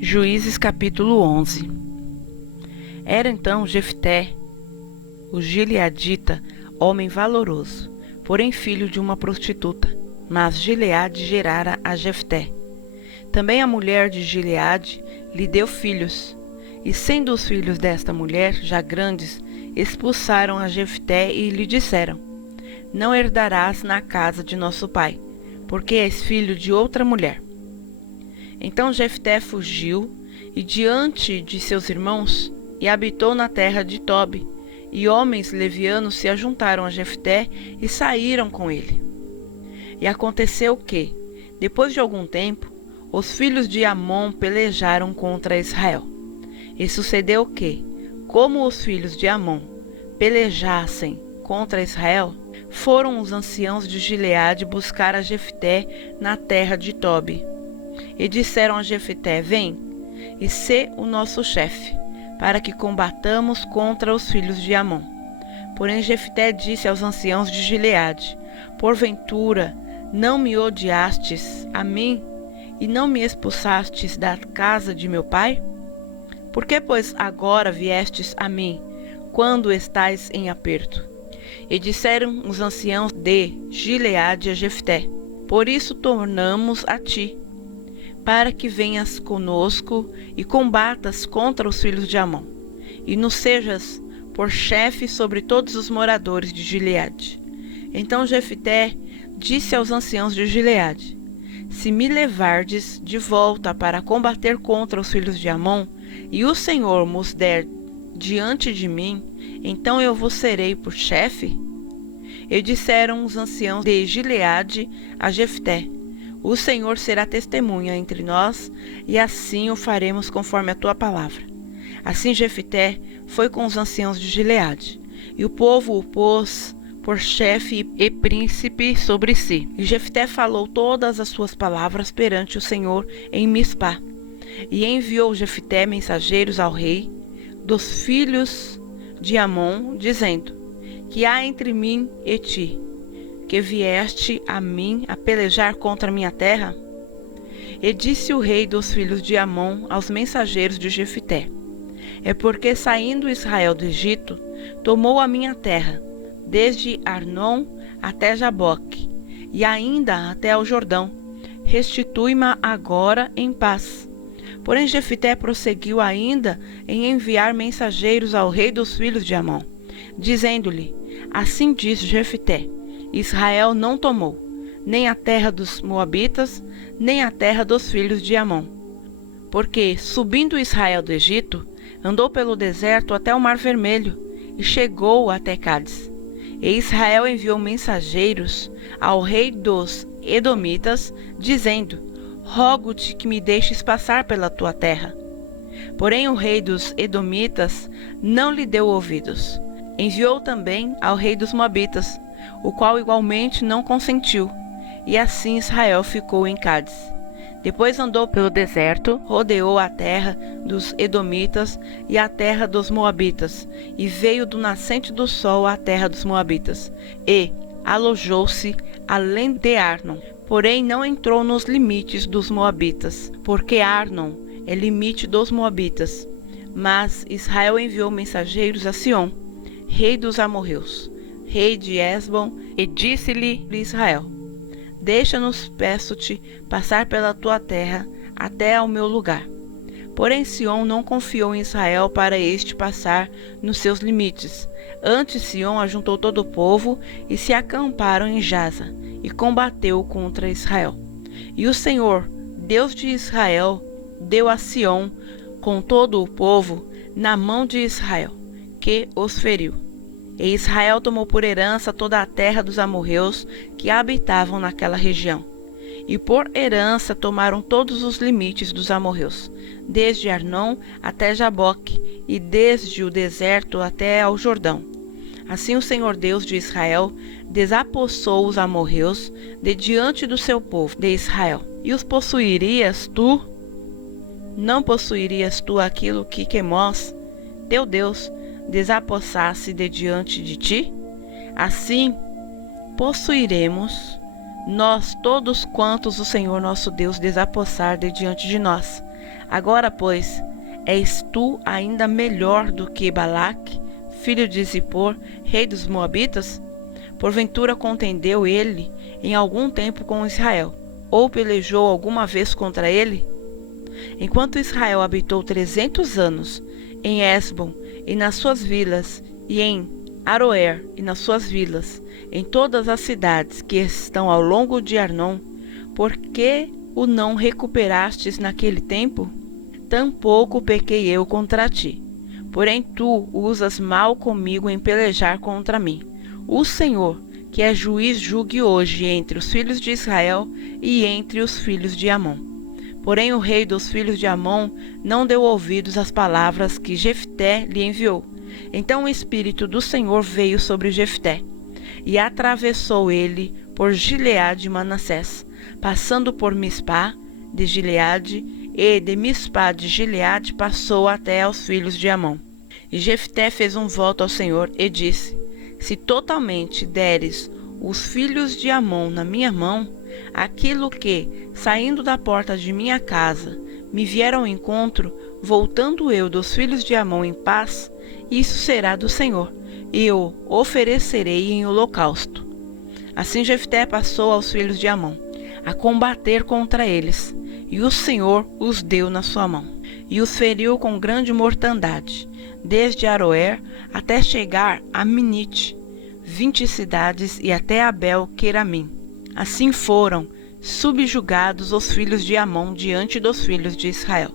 Juízes capítulo 11. Era então Jefté, o gileadita, homem valoroso, porém filho de uma prostituta, mas Gileade gerara a Jefté. Também a mulher de Gileade lhe deu filhos, e sendo os filhos desta mulher já grandes, expulsaram a Jefté e lhe disseram: Não herdarás na casa de nosso pai, porque és filho de outra mulher. Então Jefté fugiu e diante de seus irmãos e habitou na terra de Tobi, e homens levianos se ajuntaram a Jefté e saíram com ele. E aconteceu que, depois de algum tempo, os filhos de Amon pelejaram contra Israel. E sucedeu que, como os filhos de Amon pelejassem contra Israel, foram os anciãos de Gileade buscar a Jefté na terra de Tobi. E disseram a Jefté: Vem, e sê o nosso chefe, para que combatamos contra os filhos de Amon. Porém Jefté disse aos anciãos de Gileade: Porventura não me odiastes a mim, e não me expulsastes da casa de meu pai? Por que, pois, agora viestes a mim, quando estais em aperto? E disseram os anciãos de Gileade a Jefté: Por isso tornamos a ti, para que venhas conosco e combatas contra os filhos de Amon, e nos sejas por chefe sobre todos os moradores de Gileade. Então Jefté disse aos anciãos de Gileade: Se me levardes de volta para combater contra os filhos de Amon, e o Senhor vos der diante de mim, então eu vos serei por chefe? E disseram os anciãos de Gileade a Jefté: O Senhor será testemunha entre nós, e assim o faremos conforme a tua palavra. Assim Jefté foi com os anciãos de Gileade, e o povo o pôs por chefe e príncipe sobre si. E Jefté falou todas as suas palavras perante o Senhor em Mispá. E enviou Jefté mensageiros ao rei dos filhos de Amon, dizendo: Que há entre mim e ti, que vieste a mim a pelejar contra a minha terra? E disse o rei dos filhos de Amon aos mensageiros de Jefté: É porque, saindo Israel do Egito, tomou a minha terra, desde Arnon até Jaboque, e ainda até ao Jordão. Restitui-me agora em paz. Porém Jefté prosseguiu ainda em enviar mensageiros ao rei dos filhos de Amon, dizendo-lhe: Assim diz Jefté: Israel não tomou nem a terra dos Moabitas, nem a terra dos filhos de Amon. Porque, subindo Israel do Egito, andou pelo deserto até o Mar Vermelho, e chegou até Cádiz. E Israel enviou mensageiros ao rei dos Edomitas, dizendo: Rogo-te que me deixes passar pela tua terra. Porém o rei dos Edomitas não lhe deu ouvidos. Enviou também ao rei dos Moabitas, o qual igualmente não consentiu, e assim Israel ficou em Cádiz. Depois andou pelo deserto, rodeou a terra dos Edomitas e a terra dos Moabitas, e veio do nascente do sol à terra dos Moabitas, e alojou-se além de Arnon. Porém não entrou nos limites dos Moabitas, porque Arnon é limite dos Moabitas. Mas Israel enviou mensageiros a Sion, rei dos amorreus, rei de Hesbon, e disse-lhe Israel: Deixa-nos, peço-te, passar pela tua terra até ao meu lugar. Porém Sion não confiou em Israel para este passar nos seus limites. Antes Sion ajuntou todo o povo e se acamparam em Jaza, e combateu contra Israel. E o Senhor, Deus de Israel, deu a Sion, com todo o povo, na mão de Israel, que os feriu. E Israel tomou por herança toda a terra dos amorreus que habitavam naquela região. E por herança tomaram todos os limites dos amorreus, desde Arnon até Jaboque, e desde o deserto até ao Jordão. Assim o Senhor Deus de Israel desapossou os amorreus de diante do seu povo de Israel. E os possuirias tu? Não possuirias tu aquilo que Quemós, teu Deus, desapossasse de diante de ti? Assim possuiremos nós todos quantos o Senhor nosso Deus desapossar de diante de nós, Agora, pois, és tu ainda melhor do que Balaque, filho de Zippor, rei dos Moabitas? Porventura contendeu ele em algum tempo com Israel, ou pelejou alguma vez contra ele? Enquanto Israel habitou 300 anos em Hesbon e nas suas vilas, e em Aroer e nas suas vilas, em todas as cidades que estão ao longo de Arnon, por que o não recuperastes naquele tempo? Tampouco pequei eu contra ti. Porém tu usas mal comigo em pelejar contra mim. O Senhor, que é juiz, julgue hoje entre os filhos de Israel e entre os filhos de Amon. Porém o rei dos filhos de Amon não deu ouvidos às palavras que Jefté lhe enviou. Então o Espírito do Senhor veio sobre Jefté, e atravessou ele por Gileade e Manassés, passando por Mispá de Gileade, e de Mispá de Gileade passou até aos filhos de Amon. E Jefté fez um voto ao Senhor e disse: se totalmente deres os filhos de Amon na minha mão, aquilo que, saindo da porta de minha casa, me vier ao encontro, voltando eu dos filhos de Amon em paz, isso será do Senhor, e o oferecerei em holocausto. Assim Jefté passou aos filhos de Amon, a combater contra eles, e o Senhor os deu na sua mão, e os feriu com grande mortandade, desde Aroer até chegar a Minite, 20 cidades, e até Abel-Queramim. Assim foram subjugados os filhos de Amon diante dos filhos de Israel.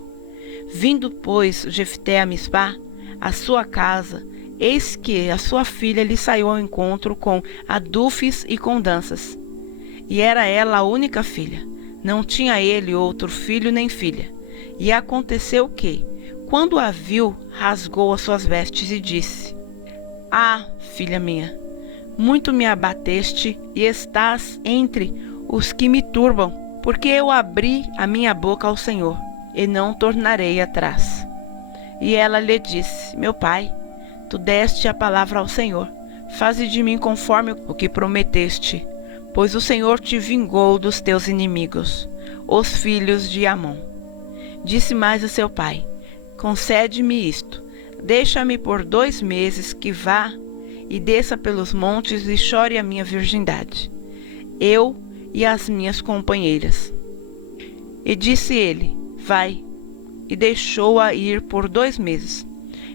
Vindo, pois, Jefté a Mispá, a sua casa, eis que a sua filha lhe saiu ao encontro com adufes e com danças. E era ela a única filha, não tinha ele outro filho nem filha. E aconteceu que, quando a viu, rasgou as suas vestes e disse: ah, filha minha, muito me abateste e estás entre os que me turbam, porque eu abri a minha boca ao Senhor, e não tornarei atrás. E ela lhe disse: meu pai, tu deste a palavra ao Senhor, faze de mim conforme o que prometeste, pois o Senhor te vingou dos teus inimigos, os filhos de Amon. Disse mais a seu pai: concede-me isto, deixa-me por 2 meses que vá e desça pelos montes e chore a minha virgindade, eu e as minhas companheiras. E disse ele: vai, e deixou-a ir por 2 meses.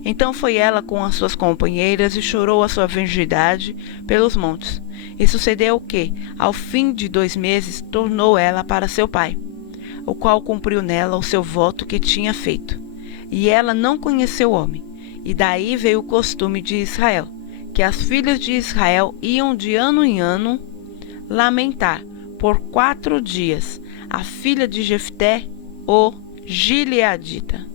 Então foi ela com as suas companheiras e chorou a sua virgindade pelos montes. E sucedeu que, ao fim de 2 meses, tornou ela para seu pai, o qual cumpriu nela o seu voto que tinha feito. E ela não conheceu o homem. E daí veio o costume de Israel, que as filhas de Israel iam de ano em ano lamentar por 4 dias a filha de Jefté, o Gileadita.